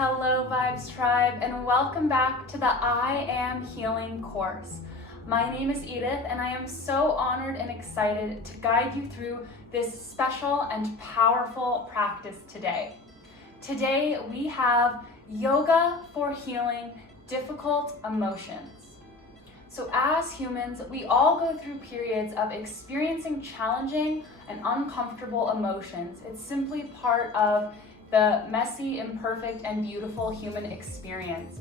Hello Vibes Tribe, and welcome back to the I Am Healing course. My name is Edith, and I am so honored and excited to guide you through this special and powerful practice today. Today we have yoga for healing difficult emotions. So as humans, we all go through periods of experiencing challenging and uncomfortable emotions. It's simply part of the messy, imperfect, and beautiful human experience.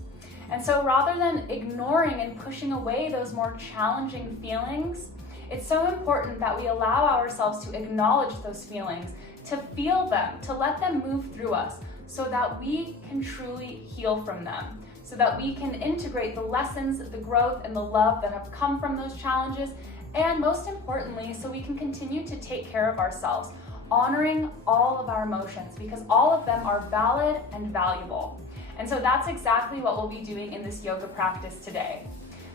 And so rather than ignoring and pushing away those more challenging feelings, it's so important that we allow ourselves to acknowledge those feelings, to feel them, to let them move through us so that we can truly heal from them, so that we can integrate the lessons, the growth, and the love that have come from those challenges, and most importantly, so we can continue to take care of ourselves, honoring all of our emotions, because all of them are valid and valuable. And so that's exactly what we'll be doing in this yoga practice today.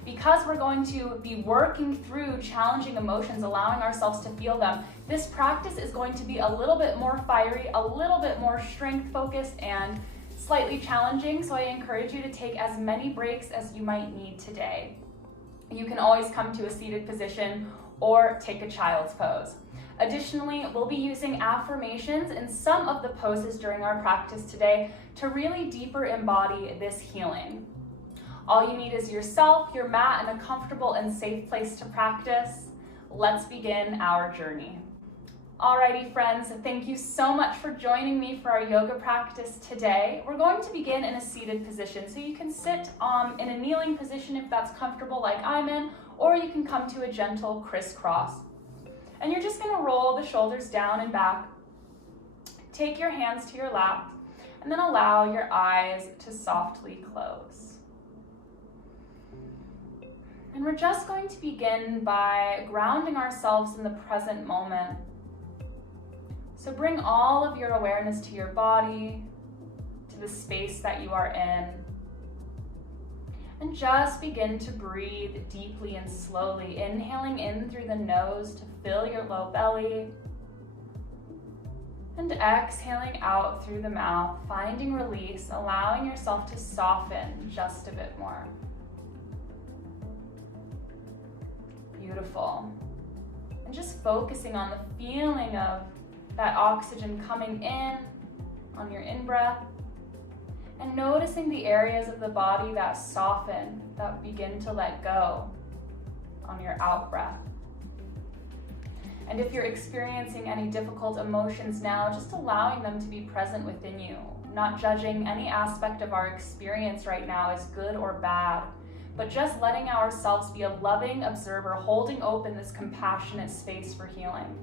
Because we're going to be working through challenging emotions, allowing ourselves to feel them, this practice is going to be a little bit more fiery, a little bit more strength focused, and slightly challenging. So I encourage you to take as many breaks as you might need today. You can always come to a seated position or take a child's pose. Additionally, we'll be using affirmations in some of the poses during our practice today to really deeper embody this healing. All you need is yourself, your mat, and a comfortable and safe place to practice. Let's begin our journey. Alrighty friends, thank you so much for joining me for our yoga practice today. We're going to begin in a seated position, so you can sit in a kneeling position if that's comfortable like I'm in, or you can come to a gentle crisscross. And you're just going to roll the shoulders down and back. Take your hands to your lap, and then allow your eyes to softly close. And we're just going to begin by grounding ourselves in the present moment. So bring all of your awareness to your body, to the space that you are in. And just begin to breathe deeply and slowly, inhaling in through the nose to fill your low belly, and exhaling out through the mouth, finding release, allowing yourself to soften just a bit more. Beautiful. And just focusing on the feeling of that oxygen coming in on your in-breath, and noticing the areas of the body that soften, that begin to let go on your out-breath. And if you're experiencing any difficult emotions now, just allowing them to be present within you, not judging any aspect of our experience right now as good or bad, but just letting ourselves be a loving observer, holding open this compassionate space for healing.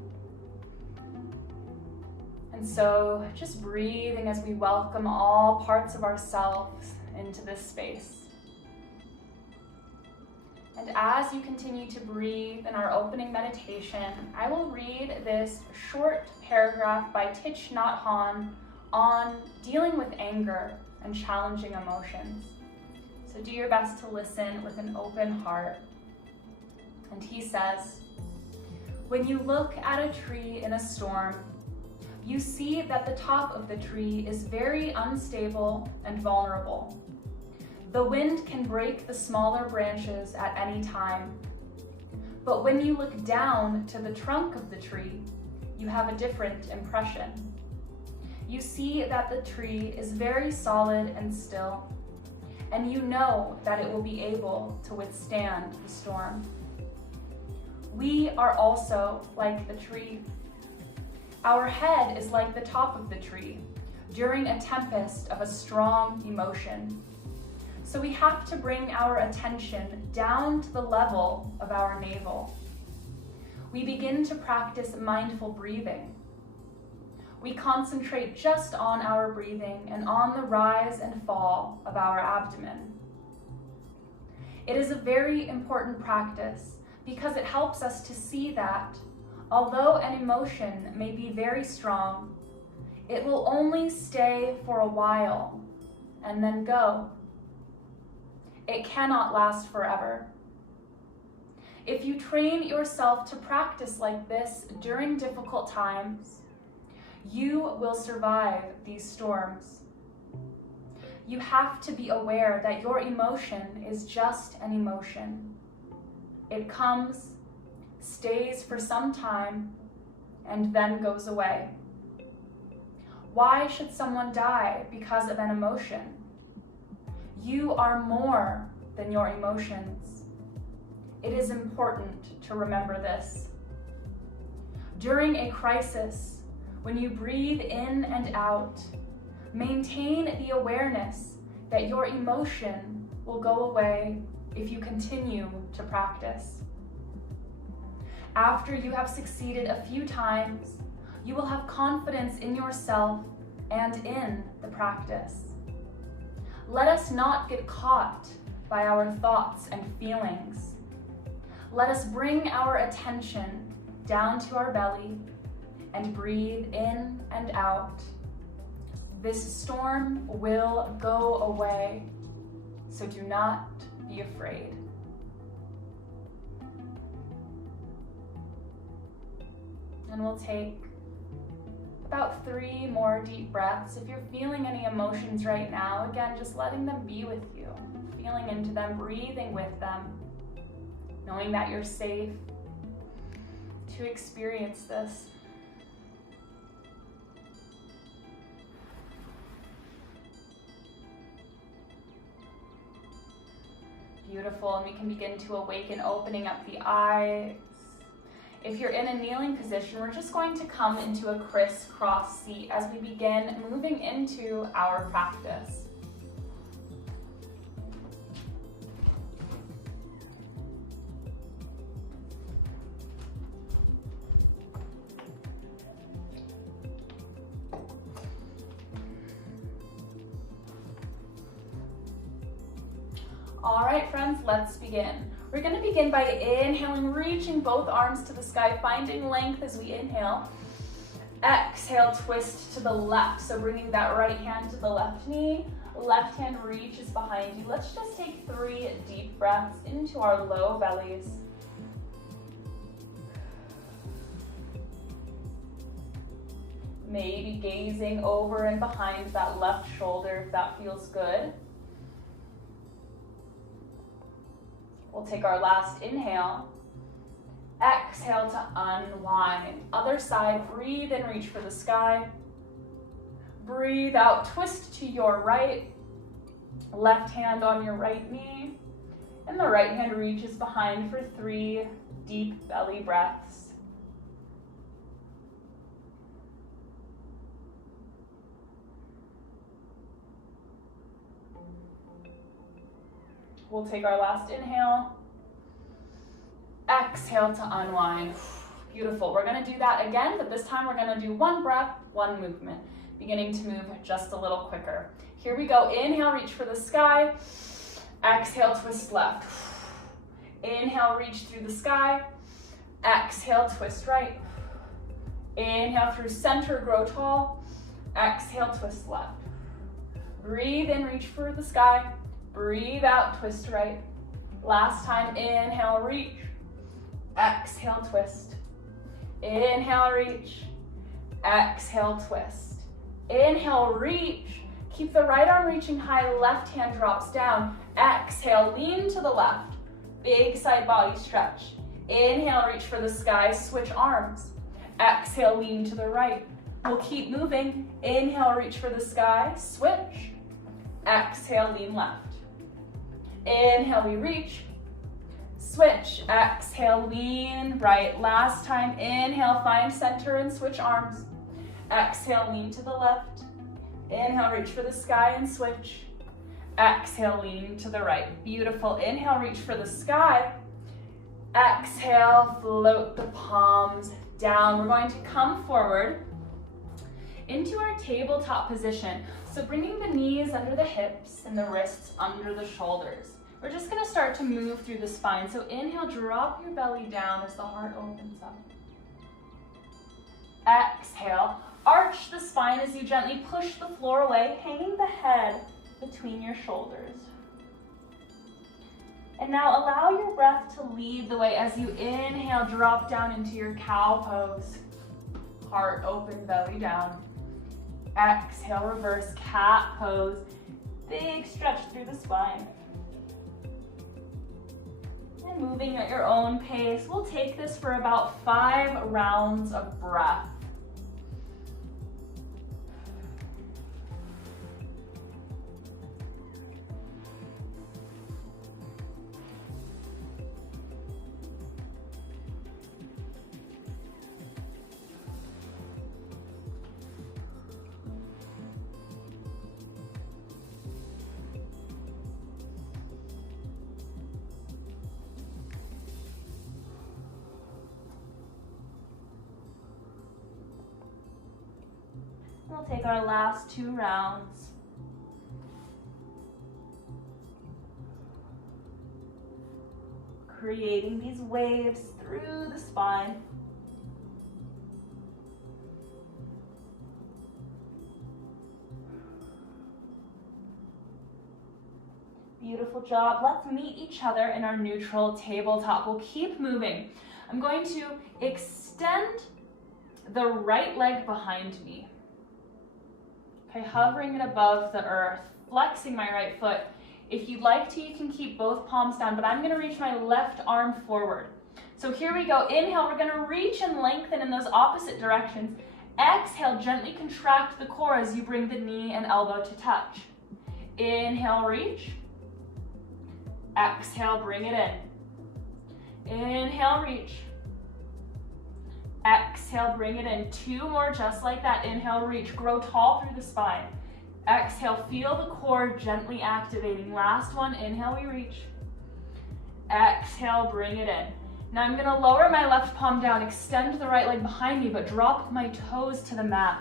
And so just breathing as we welcome all parts of ourselves into this space. And as you continue to breathe in our opening meditation, I will read this short paragraph by Thich Nhat Hanh on dealing with anger and challenging emotions. So do your best to listen with an open heart. And he says, "When you look at a tree in a storm, you see that the top of the tree is very unstable and vulnerable. The wind can break the smaller branches at any time. But when you look down to the trunk of the tree, you have a different impression. You see that the tree is very solid and still, and you know that it will be able to withstand the storm. We are also like the tree. Our head is like the top of the tree during a tempest of a strong emotion. So we have to bring our attention down to the level of our navel. We begin to practice mindful breathing. We concentrate just on our breathing and on the rise and fall of our abdomen. It is a very important practice because it helps us to see that although an emotion may be very strong, it will only stay for a while and then go. It cannot last forever. If you train yourself to practice like this during difficult times, you will survive these storms. you have to be aware that your emotion is just an emotion. It comes, stays for some time, and then goes away. Why should someone die because of an emotion? You are more than your emotions. It is important to remember this. During a crisis, when you breathe in and out, maintain the awareness that your emotion will go away if you continue to practice. After you have succeeded a few times, you will have confidence in yourself and in the practice. Let us not get caught by our thoughts and feelings. Let us bring our attention down to our belly and breathe in and out. This storm will go away, so do not be afraid. And we'll take about 3 more deep breaths. If you're feeling any emotions right now, again, just letting them be with you, feeling into them, breathing with them, knowing that you're safe to experience this. Beautiful, and we can begin to awaken, opening up the eyes. If you're in a kneeling position, we're just going to come into a crisscross seat as we begin moving into our practice. All right, friends, let's begin. We're going to begin by inhaling, reaching both arms to the sky, finding length as we inhale. Exhale, twist to the left. So bringing that right hand to the left knee, left hand reaches behind you. Let's just take 3 deep breaths into our low bellies. Maybe gazing over and behind that left shoulder if that feels good. We'll take our last inhale. Exhale to unwind. Other side, breathe in, reach for the sky. Breathe out, twist to your right. Left hand on your right knee. And the right hand reaches behind for 3 deep belly breaths. We'll take our last inhale. Exhale to unwind. Beautiful. We're going to do that again, but this time we're going to do 1 breath, 1 movement, beginning to move just a little quicker. Here we go. Inhale, reach for the sky. Exhale, twist left. Inhale, reach through the sky. Exhale, twist right. Inhale through center, grow tall. Exhale, twist left. Breathe in, reach for the sky. Breathe out, twist right. Last time, inhale, reach. Exhale, twist. Inhale, reach. Exhale, twist. Inhale, reach. Keep the right arm reaching high, left hand drops down. Exhale, lean to the left. Big side body stretch. Inhale, reach for the sky, switch arms. Exhale, lean to the right. We'll keep moving. Inhale, reach for the sky, switch. Exhale, lean left. Inhale, we reach. Switch. Exhale, lean right. Last time, inhale, find center and switch arms. Exhale, lean to the left. Inhale, reach for the sky and switch. Exhale, lean to the right. Beautiful. Inhale, reach for the sky. Exhale, float the palms down. We're going to come forward into our tabletop position. So bringing the knees under the hips and the wrists under the shoulders. We're just going to start to move through the spine. So inhale, drop your belly down as the heart opens up. Exhale, arch the spine as you gently push the floor away, hanging the head between your shoulders. And now allow your breath to lead the way as you inhale, drop down into your cow pose. Heart open, belly down. Exhale, reverse cat pose. Big stretch through the spine. And moving at your own pace, we'll take this for about 5 rounds of breath. We'll take our last 2 rounds. Creating these waves through the spine. Beautiful job. Let's meet each other in our neutral tabletop. We'll keep moving. I'm going to extend the right leg behind me. Okay, hovering it above the earth, flexing my right foot. If you'd like to, you can keep both palms down, but I'm gonna reach my left arm forward. So here we go. Inhale, we're gonna reach and lengthen in those opposite directions. Exhale, gently contract the core as you bring the knee and elbow to touch. Inhale, reach. Exhale, bring it in. Inhale, reach. Exhale, bring it in. 2 more just like that. Inhale, reach. Grow tall through the spine. Exhale, feel the core gently activating. Last one. Inhale, we reach. Exhale, bring it in. Now I'm going to lower my left palm down, extend the right leg behind me, but drop my toes to the mat.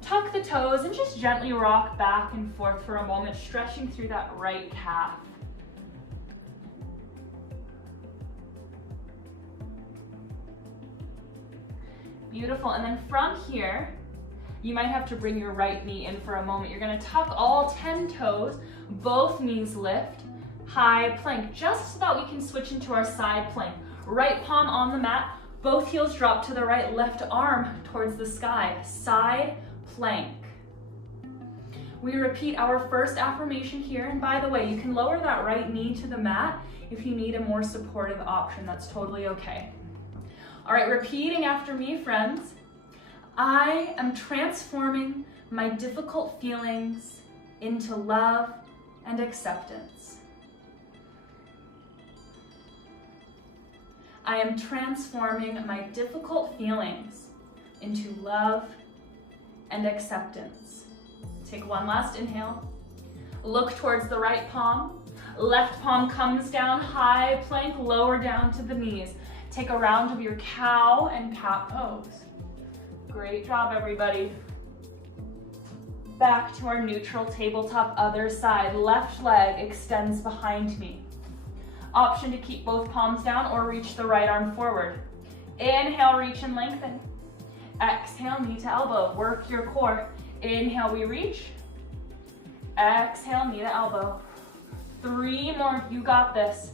Tuck the toes and just gently rock back and forth for a moment, stretching through that right calf. Beautiful, and then from here, you might have to bring your right knee in for a moment. You're gonna tuck all 10 toes, both knees lift, high plank, just so that we can switch into our side plank. Right palm on the mat, both heels drop to the right, left arm towards the sky, side plank. We repeat our first affirmation here, and by the way, you can lower that right knee to the mat if you need a more supportive option. That's totally okay. All right, repeating after me, friends. I am transforming my difficult feelings into love and acceptance. I am transforming my difficult feelings into love and acceptance. Take one last inhale. Look towards the right palm. Left palm comes down, high plank, lower down to the knees. Take a round of your cow and cat pose. Great job, everybody. Back to our neutral tabletop, other side. Left leg extends behind me. Option to keep both palms down or reach the right arm forward. Inhale, reach and lengthen. Exhale, knee to elbow. Work your core. Inhale, we reach. Exhale, knee to elbow. 3 more, you got this.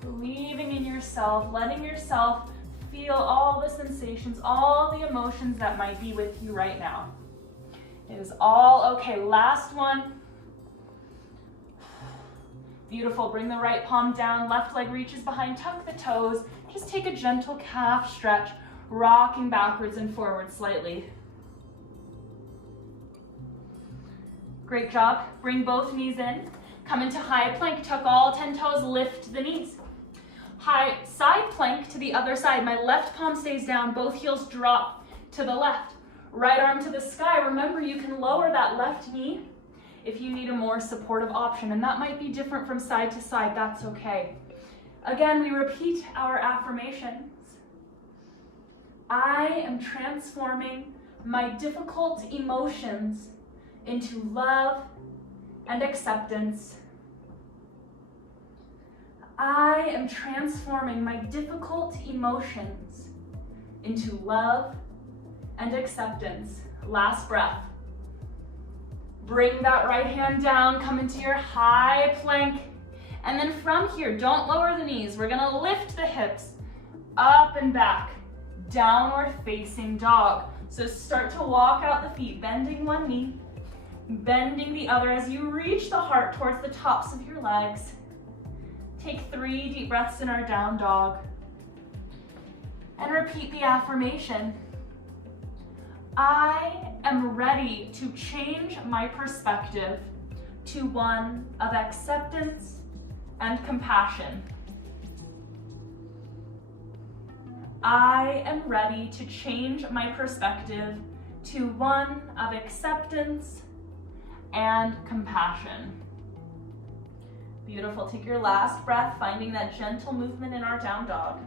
Believing in yourself, letting yourself feel all the sensations, all the emotions that might be with you right now. It is all okay. Last one. Beautiful. Bring the right palm down, left leg reaches behind, tuck the toes. Just take a gentle calf stretch, rocking backwards and forward slightly. Great job. Bring both knees in. Come into high plank, tuck all 10 toes, lift the knees. High side plank to the other side. My left palm stays down, both heels drop to the left. Right arm to the sky. Remember, you can lower that left knee if you need a more supportive option, and that might be different from side to side. That's okay. Again, we repeat our affirmations. I am transforming my difficult emotions into love and acceptance. I am transforming my difficult emotions into love and acceptance. Last breath. Bring that right hand down, come into your high plank. And then from here, don't lower the knees. We're gonna lift the hips up and back, downward facing dog. So start to walk out the feet, bending one knee. Bending the other as you reach the heart towards the tops of your legs. Take 3 deep breaths in our down dog. And repeat the affirmation. I am ready to change my perspective to one of acceptance and compassion. I am ready to change my perspective to one of acceptance and compassion. Beautiful. Take your last breath, finding that gentle movement in our down dog.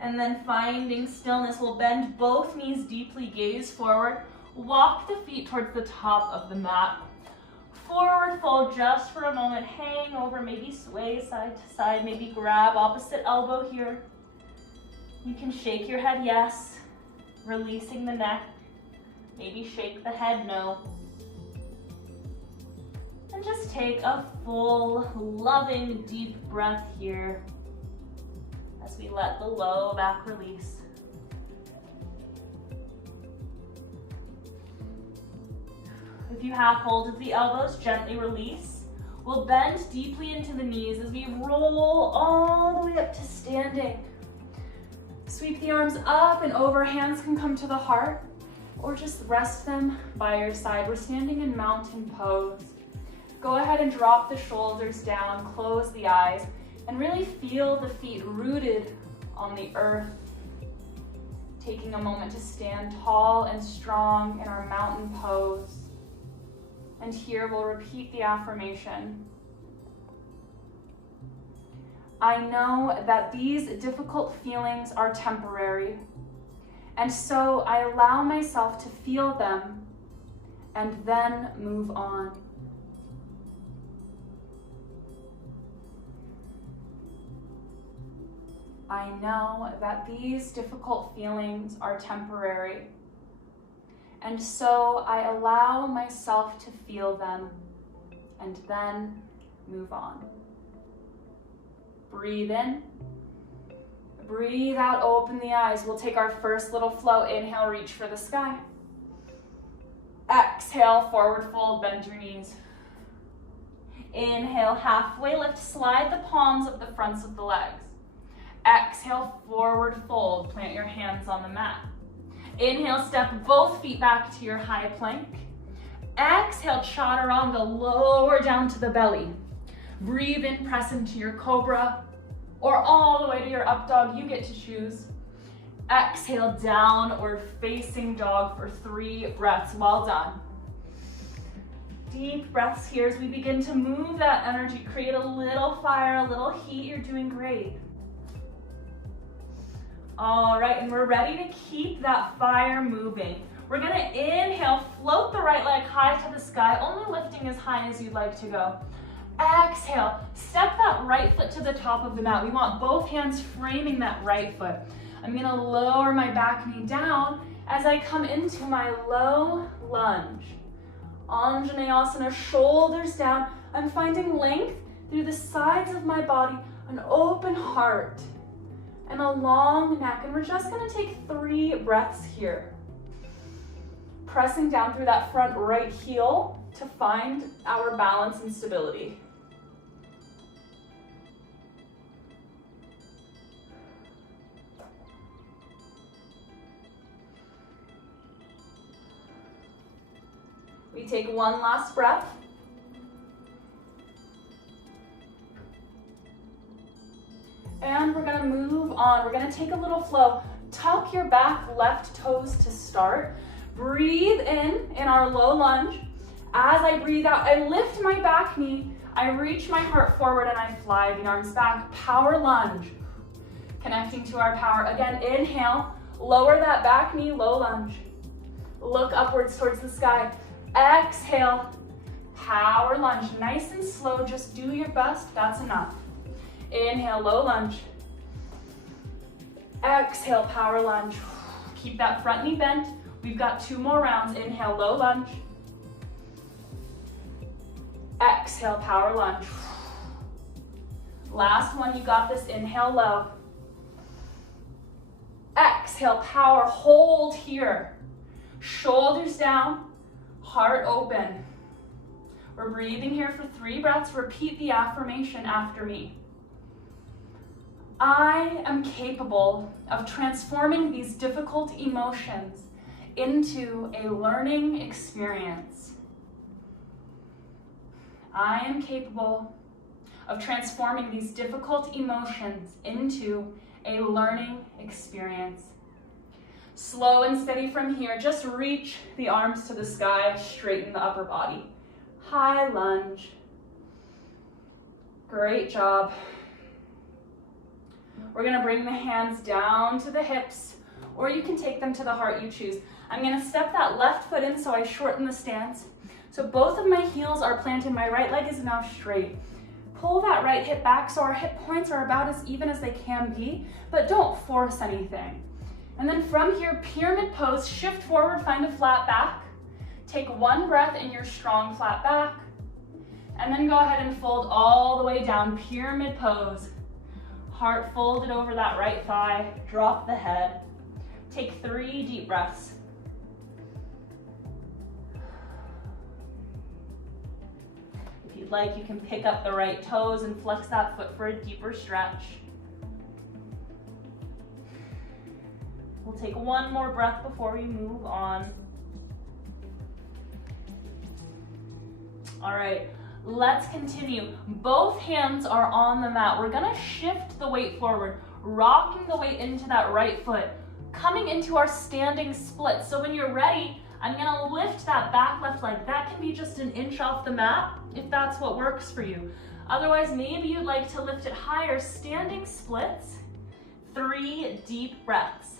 And then finding stillness, we'll bend both knees deeply, gaze forward. Walk the feet towards the top of the mat. Forward fold just for a moment. Hang over, maybe sway side to side, maybe grab opposite elbow here. You can shake your head yes, releasing the neck. Maybe shake the head no. And just take a full, loving, deep breath here as we let the low back release. If you have hold of the elbows, gently release. We'll bend deeply into the knees as we roll all the way up to standing. Sweep the arms up and over, hands can come to the heart, or just rest them by your side. We're standing in mountain pose. Go ahead and drop the shoulders down, close the eyes, and really feel the feet rooted on the earth. Taking a moment to stand tall and strong in our mountain pose. And here we'll repeat the affirmation. I know that these difficult feelings are temporary, and so I allow myself to feel them and then move on. I know that these difficult feelings are temporary, and so I allow myself to feel them and then move on. Breathe in. Breathe out, open the eyes. We'll take our first little flow. Inhale, reach for the sky. Exhale, forward fold, bend your knees. Inhale, halfway lift, slide the palms of the fronts of the legs. Exhale, forward fold, plant your hands on the mat. Inhale, step both feet back to your high plank. Exhale, chaturanga, lower down to the belly. Breathe in, press into your cobra, or all the way to your up dog, you get to choose. Exhale, downward facing dog for 3 breaths. Well done. Deep breaths here as we begin to move that energy, create a little fire, a little heat. You're doing great. All right, and we're ready to keep that fire moving. We're gonna inhale, float the right leg high to the sky, only lifting as high as you'd like to go. Exhale, step that right foot to the top of the mat. We want both hands framing that right foot. I'm gonna lower my back knee down as I come into my low lunge. Anjaneyasana, shoulders down. I'm finding length through the sides of my body, an open heart, and a long neck. And we're just gonna take 3 breaths here. Pressing down through that front right heel to find our balance and stability. We take 1 last breath. And we're gonna move on. We're gonna take a little flow. Tuck your back left toes to start. Breathe in our low lunge. As I breathe out, I lift my back knee. I reach my heart forward and I fly the arms back. Power lunge. Connecting to our power. Again, inhale, lower that back knee, low lunge. Look upwards towards the sky. Exhale, power lunge. Nice and slow, just do your best, that's enough. Inhale, low lunge. Exhale, power lunge. Keep that front knee bent. We've got 2 more rounds. Inhale, low lunge. Exhale, power lunge. Last one, you got this. Inhale, low. Exhale, power, hold here. Shoulders down, heart open. We're breathing here for 3 breaths. Repeat the affirmation after me. I am capable of transforming these difficult emotions into a learning experience. I am capable of transforming these difficult emotions into a learning experience. Slow and steady from here. Just reach the arms to the sky, straighten the upper body. High lunge. Great job. We're gonna bring the hands down to the hips, or you can take them to the heart, you choose. I'm gonna step that left foot in so I shorten the stance. So both of my heels are planted, my right leg is now straight. Pull that right hip back so our hip points are about as even as they can be, but don't force anything. And then from here, pyramid pose, shift forward, find a flat back. Take 1 breath in your strong flat back, and then go ahead and fold all the way down, pyramid pose. Heart folded over that right thigh, drop the head. Take 3 deep breaths. If you'd like, you can pick up the right toes and flex that foot for a deeper stretch. We'll take 1 more breath before we move on. All right, let's continue. Both hands are on the mat. We're gonna shift the weight forward, rocking the weight into that right foot, coming into our standing split. So when you're ready, I'm gonna lift that back left leg. That can be just an inch off the mat if that's what works for you. Otherwise, maybe you'd like to lift it higher. Standing splits, 3 deep breaths.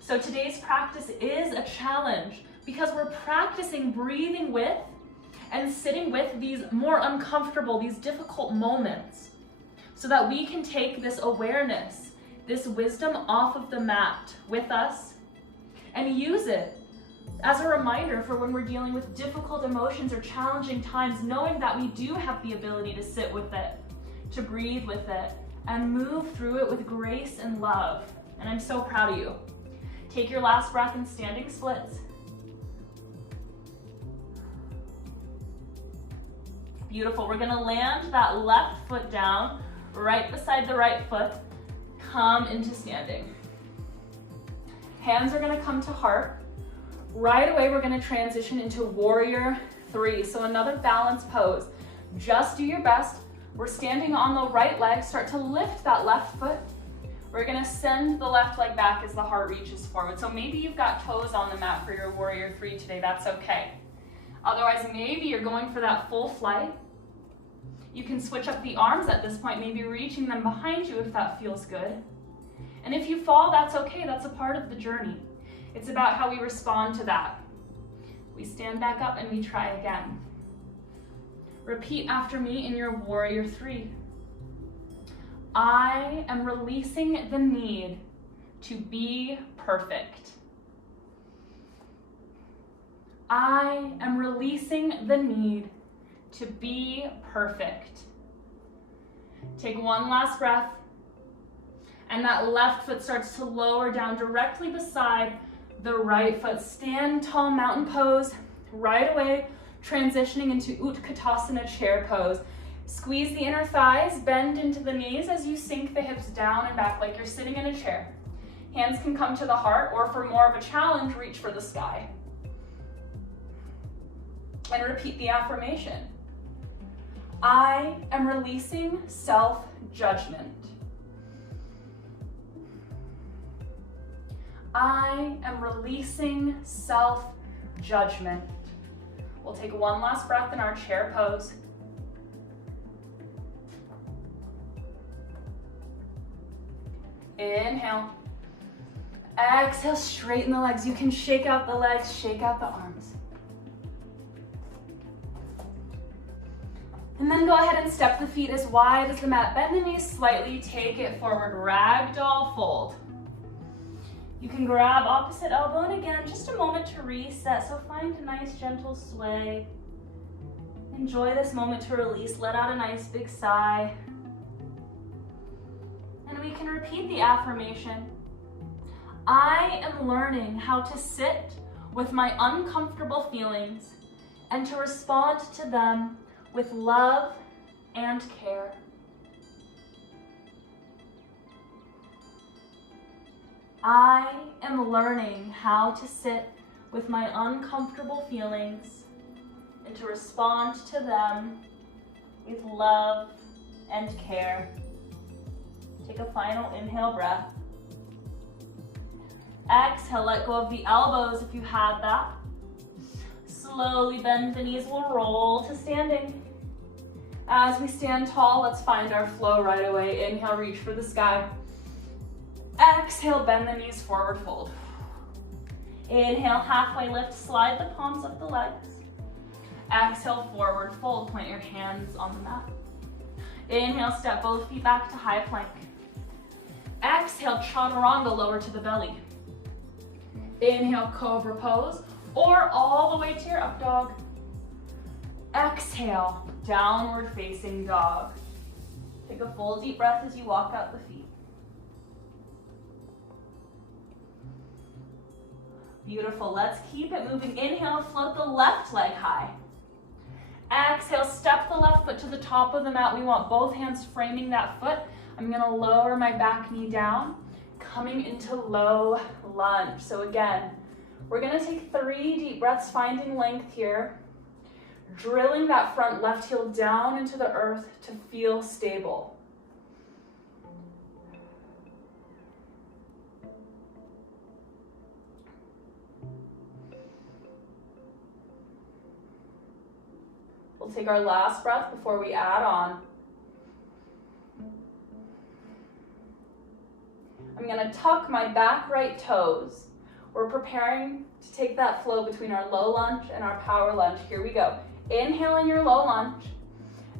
So today's practice is a challenge because we're practicing breathing with and sitting with these more uncomfortable, these difficult moments so that we can take this awareness, this wisdom off of the mat with us and use it as a reminder for when we're dealing with difficult emotions or challenging times, knowing that we do have the ability to sit with it, to breathe with it, and move through it with grace and love. And I'm so proud of you. Take your last breath in standing splits. Beautiful. We're gonna land that left foot down right beside the right foot. Come into standing. Hands are gonna come to heart. Right away, we're gonna transition into warrior 3. So another balance pose. Just do your best. We're standing on the right leg. Start to lift that left foot. We're gonna send the left leg back as the heart reaches forward. So maybe you've got toes on the mat for your warrior 3 today. That's okay. Otherwise, maybe you're going for that full flight. You can switch up the arms at this point, maybe reaching them behind you if that feels good. And if you fall, that's okay. That's a part of the journey. It's about how we respond to that. We stand back up and we try again. Repeat after me in your warrior 3. I am releasing the need to be perfect. I am releasing the need to be perfect. Take 1 last breath, and that left foot starts to lower down directly beside the right foot. Stand tall, mountain pose. Right away, transitioning into Utkatasana, chair pose. Squeeze the inner thighs, bend into the knees as you sink the hips down and back like you're sitting in a chair. Hands can come to the heart, or for more of a challenge, reach for the sky. And repeat the affirmation. I am releasing self-judgment. I am releasing self-judgment. We'll take 1 last breath in our chair pose. Inhale. Exhale, straighten the legs. You can shake out the legs, shake out the arms. And then go ahead and step the feet as wide as the mat. Bend the knees slightly, take it forward, ragdoll fold. You can grab opposite elbow, and again, just a moment to reset. So find a nice gentle sway. Enjoy this moment to release. Let out a nice big sigh. And we can repeat the affirmation. I am learning how to sit with my uncomfortable feelings and to respond to them with love and care. I am learning how to sit with my uncomfortable feelings and to respond to them with love and care. Take a final inhale breath. Exhale, let go of the elbows if you have that. Slowly bend the knees, we'll roll to standing. As we stand tall, let's find our flow right away. Inhale, reach for the sky. Exhale, bend the knees, forward fold. Inhale, halfway lift, slide the palms up the legs. Exhale, forward fold, plant your hands on the mat. Inhale, step both feet back to high plank. Exhale, chaturanga, lower to the belly. Inhale, cobra pose, or all the way to your up dog. Exhale, downward facing dog. Take a full deep breath as you walk out the feet. Beautiful, let's keep it moving. Inhale, float the left leg high. Exhale, step the left foot to the top of the mat. We want both hands framing that foot. I'm gonna lower my back knee down, coming into low lunge. So again, we're gonna take 3 deep breaths, finding length here, drilling that front left heel down into the earth to feel stable. We'll take our last breath before we add on. I'm gonna tuck my back right toes. We're preparing to take that flow between our low lunge and our power lunge. Here we go. Inhale in your low lunge.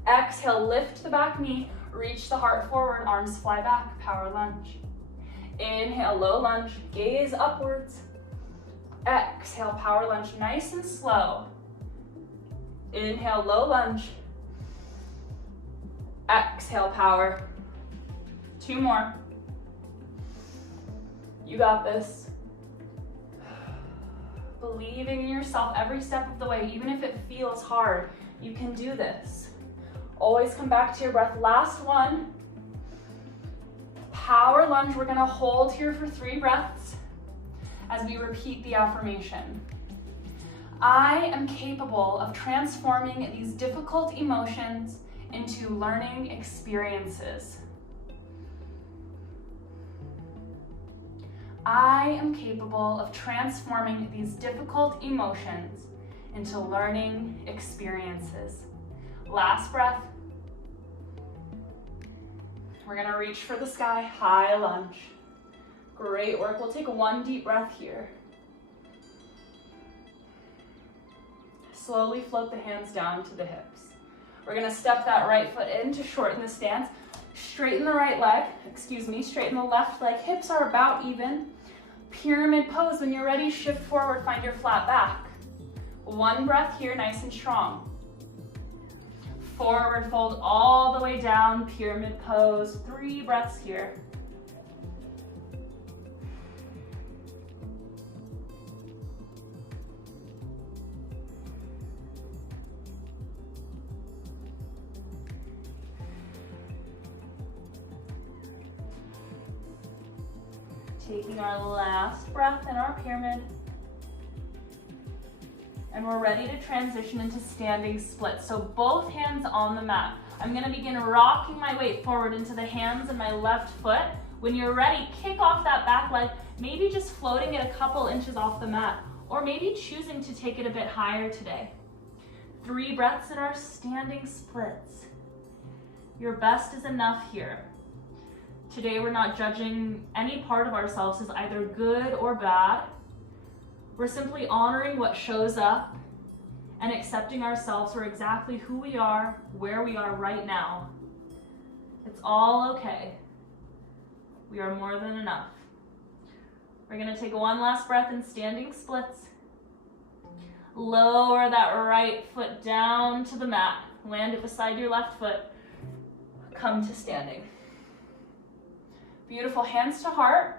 Exhale, lift the back knee, reach the heart forward, arms fly back, power lunge. Inhale, low lunge, gaze upwards. Exhale, power lunge, nice and slow. Inhale, low lunge. Exhale, power. 2 more. You got this. Believing in yourself every step of the way, even if it feels hard, you can do this. Always come back to your breath. Last one. Power lunge. We're gonna hold here for 3 breaths as we repeat the affirmation. I am capable of transforming these difficult emotions into learning experiences. I am capable of transforming these difficult emotions into learning experiences. Last breath. We're gonna reach for the sky, high lunge. Great work. We'll take 1 deep breath here. Slowly float the hands down to the hips. We're gonna step that right foot in to shorten the stance. Straighten the right leg, straighten the left leg. Hips are about even. Pyramid pose. When you're ready, shift forward, find your flat back. 1 breath here, nice and strong. Forward fold all the way down, pyramid pose. 3 breaths here. Taking our last breath in our pyramid. And we're ready to transition into standing splits. So both hands on the mat. I'm gonna begin rocking my weight forward into the hands and my left foot. When you're ready, kick off that back leg, maybe just floating it a couple inches off the mat, or maybe choosing to take it a bit higher today. 3 breaths in our standing splits. Your best is enough here. Today, we're not judging any part of ourselves as either good or bad. We're simply honoring what shows up and accepting ourselves for exactly who we are, where we are right now. It's all okay. We are more than enough. We're gonna take 1 last breath in standing splits. Lower that right foot down to the mat. Land it beside your left foot. Come to standing. Beautiful, hands to heart.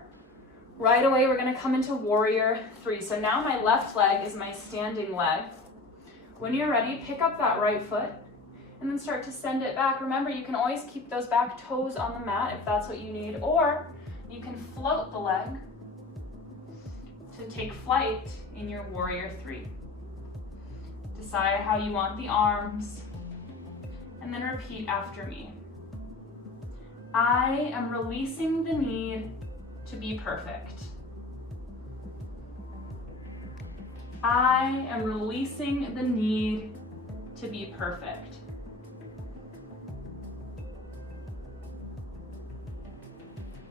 Right away, we're gonna come into warrior three. So now my left leg is my standing leg. When you're ready, pick up that right foot and then start to send it back. Remember, you can always keep those back toes on the mat if that's what you need, or you can float the leg to take flight in your warrior three. Decide how you want the arms, and then repeat after me. I am releasing the need to be perfect. I am releasing the need to be perfect.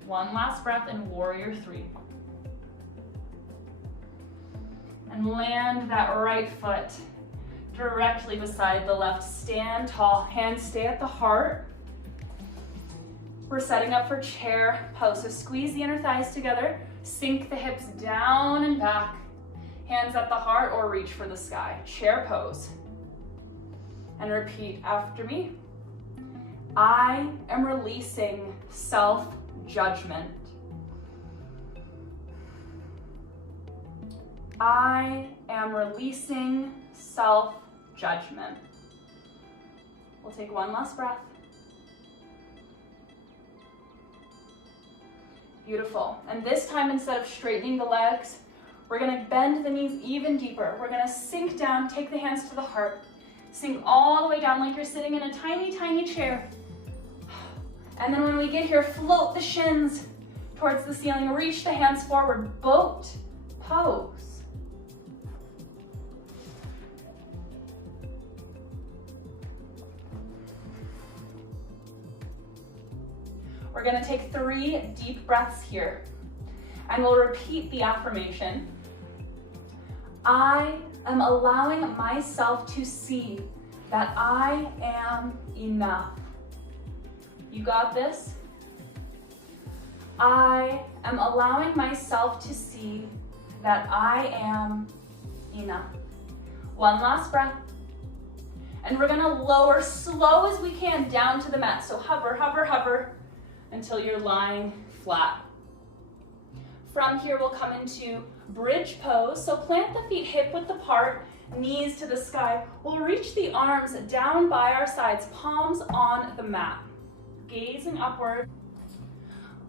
One last breath in warrior three. And land that right foot directly beside the left. Stand tall, hands stay at the heart. We're setting up for chair pose. So squeeze the inner thighs together, sink the hips down and back, hands at the heart or reach for the sky. Chair pose. And repeat after me. I am releasing self-judgment. I am releasing self-judgment. We'll take one last breath. Beautiful. And this time, instead of straightening the legs, we're gonna bend the knees even deeper. We're gonna sink down, take the hands to the heart, sink all the way down like you're sitting in a tiny, tiny chair. And then when we get here, float the shins towards the ceiling, reach the hands forward, boat pose. We're gonna take 3 deep breaths here, and we'll repeat the affirmation. I am allowing myself to see that I am enough. You got this? I am allowing myself to see that I am enough. One last breath. And we're gonna lower slow as we can down to the mat. So hover, hover, hover until you're lying flat. From here, we'll come into bridge pose. So plant the feet hip width apart, knees to the sky. We'll reach the arms down by our sides, palms on the mat, gazing upward.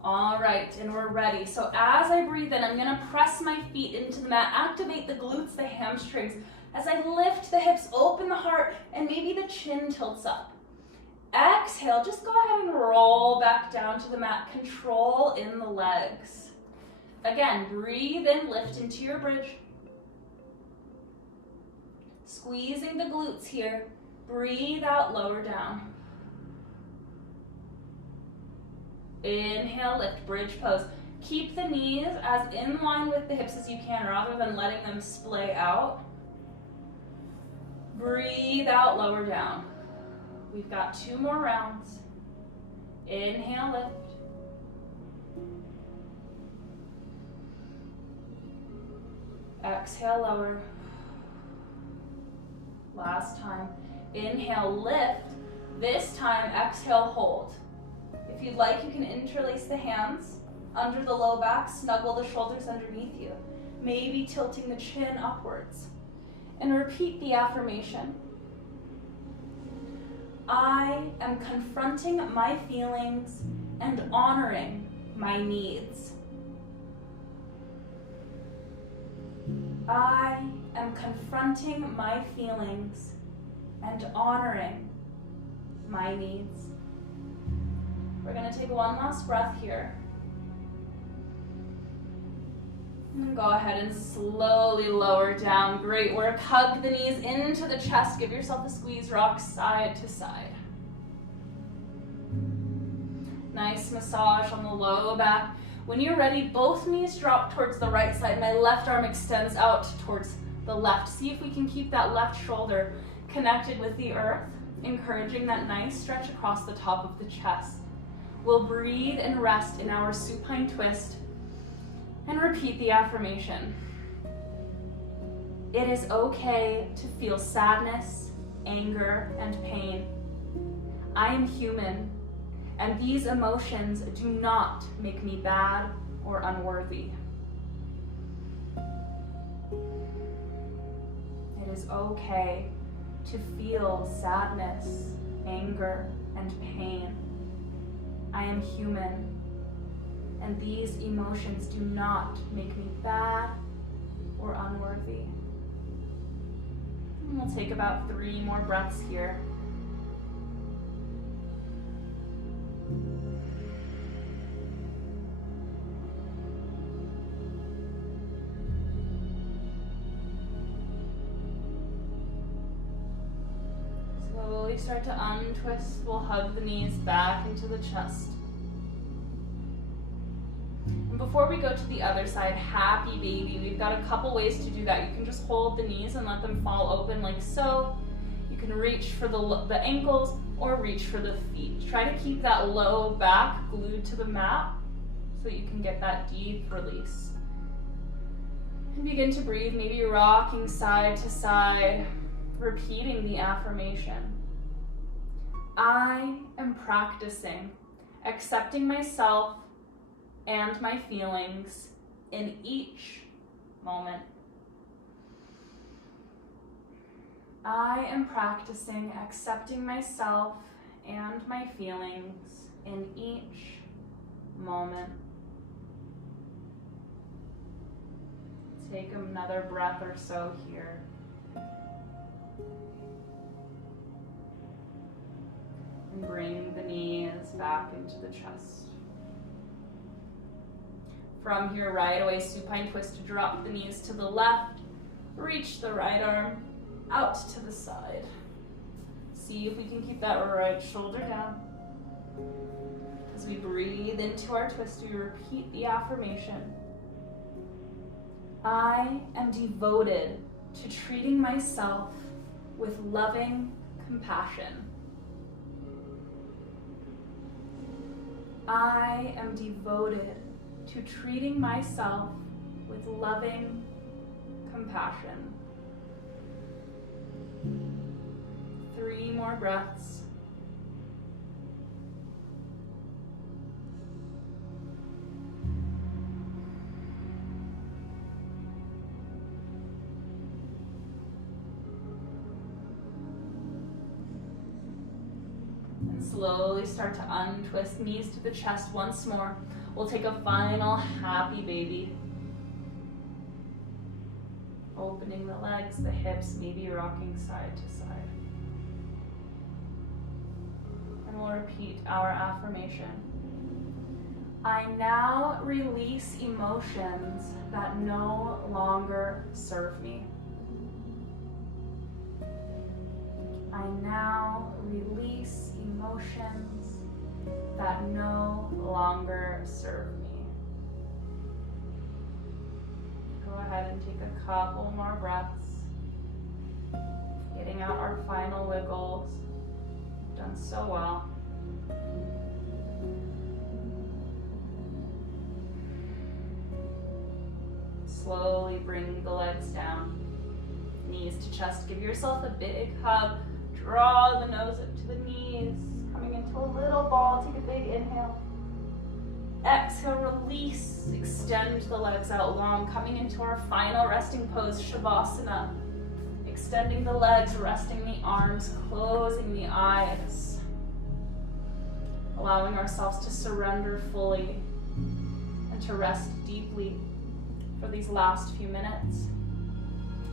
All right, and we're ready. So as I breathe in, I'm gonna press my feet into the mat, activate the glutes, the hamstrings. As I lift the hips, open the heart, and maybe the chin tilts up. Exhale, just go ahead and roll back down to the mat. Control in the legs. Again, breathe in, lift into your bridge. Squeezing the glutes here. Breathe out, lower down. Inhale, lift, bridge pose. Keep the knees as in line with the hips as you can, rather than letting them splay out. Breathe out, lower down. We've got 2 more rounds. Inhale, lift. Exhale, lower. Last time. Inhale, lift. This time, exhale, hold. If you'd like, you can interlace the hands under the low back, snuggle the shoulders underneath you, maybe tilting the chin upwards. And repeat the affirmation. I am confronting my feelings and honoring my needs. I am confronting my feelings and honoring my needs. We're going to take one last breath here. And go ahead and slowly lower down. Great work. Hug the knees into the chest. Give yourself a squeeze, rock side to side. Nice massage on the low back. When you're ready, both knees drop towards the right side. My left arm extends out towards the left. See if we can keep that left shoulder connected with the earth, encouraging that nice stretch across the top of the chest. We'll breathe and rest in our supine twist and repeat the affirmation. It is okay to feel sadness, anger, and pain. I am human, and these emotions do not make me bad or unworthy. is okay to feel sadness, anger, and pain. I am human, and these emotions do not make me bad or unworthy. And we'll take about 3 more breaths here. Slowly start to untwist. We'll hug the knees back into the chest. And before we go to the other side, happy baby, we've got a couple ways to do that. You can just hold the knees and let them fall open like so. You can reach for the ankles or reach for the feet. Try to keep that low back glued to the mat so you can get that deep release. And begin to breathe, maybe rocking side to side, repeating the affirmation. I am practicing accepting myself and my feelings in each moment. I am practicing accepting myself and my feelings in each moment. Take another breath or so here. And bring the knees back into the chest. From here, right away, supine twist to drop the knees to the left. Reach the right arm out to the side. See if we can keep that right shoulder down. As we breathe into our twist, we repeat the affirmation. I am devoted to treating myself with loving compassion. I am devoted to treating myself with loving compassion. 3 more breaths. And slowly start to untwist, knees to the chest once more. We'll take a final happy baby. Opening the legs, the hips, maybe rocking side to side. And we'll repeat our affirmation. I now release emotions that no longer serve me. I now release emotions that no longer serve me. Go ahead and take a couple more breaths. Getting out our final wiggles. Done so well. Slowly bring the legs down. Knees to chest. Give yourself a big hug. Draw the nose up to the knees. Coming into a little ball. Take a big inhale. Exhale, release. Extend the legs out long. Coming into our final resting pose, Shavasana. Extending the legs, resting the arms, closing the eyes. Allowing ourselves to surrender fully and to rest deeply for these last few minutes.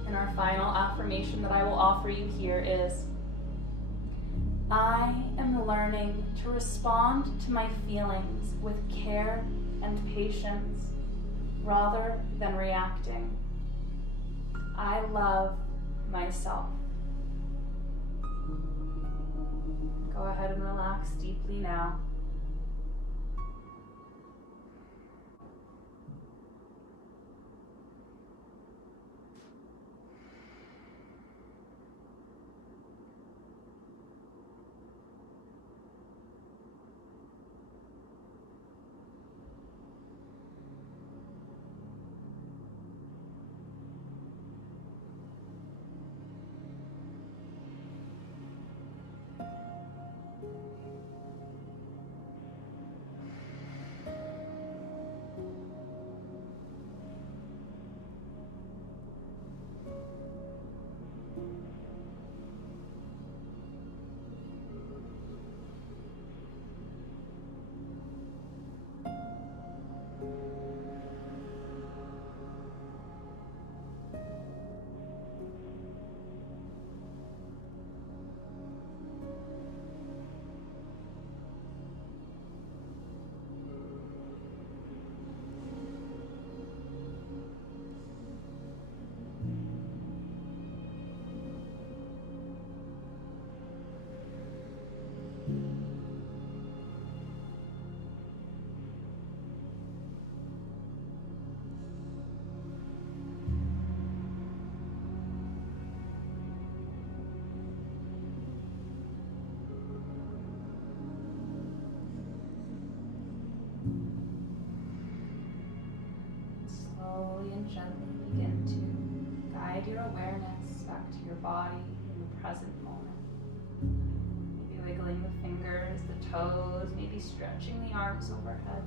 And our final affirmation that I will offer you here is, I am learning to respond to my feelings with care and patience rather than reacting. I love myself. Go ahead and relax deeply now. gently begin to guide your awareness back to your body in the present moment. Maybe wiggling the fingers, the toes, maybe stretching the arms overhead.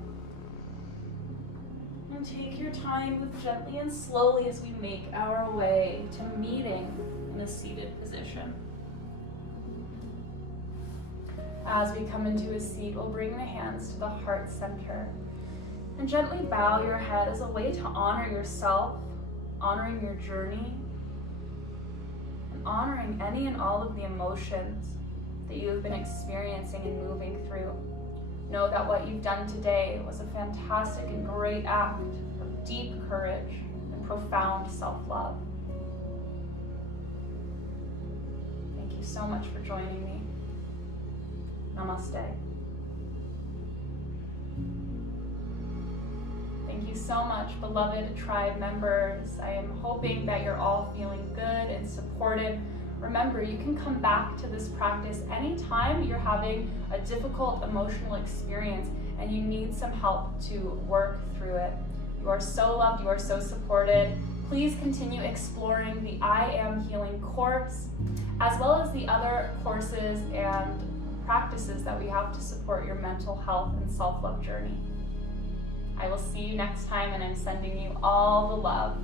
And take your time, move gently and slowly as we make our way to meeting in a seated position. As we come into a seat, we'll bring the hands to the heart center and gently bow your head as a way to honor yourself, honoring your journey, and honoring any and all of the emotions that you have been experiencing and moving through. Know that what you've done today was a fantastic and great act of deep courage and profound self-love. Thank you so much for joining me. Namaste. Thank you so much, beloved tribe members. I am hoping that you're all feeling good and supported. Remember, you can come back to this practice anytime you're having a difficult emotional experience and you need some help to work through it. You are so loved, you are so supported. Please continue exploring the I Am Healing course, as well as the other courses and practices that we have to support your mental health and self-love journey. I will see you next time, and I'm sending you all the love.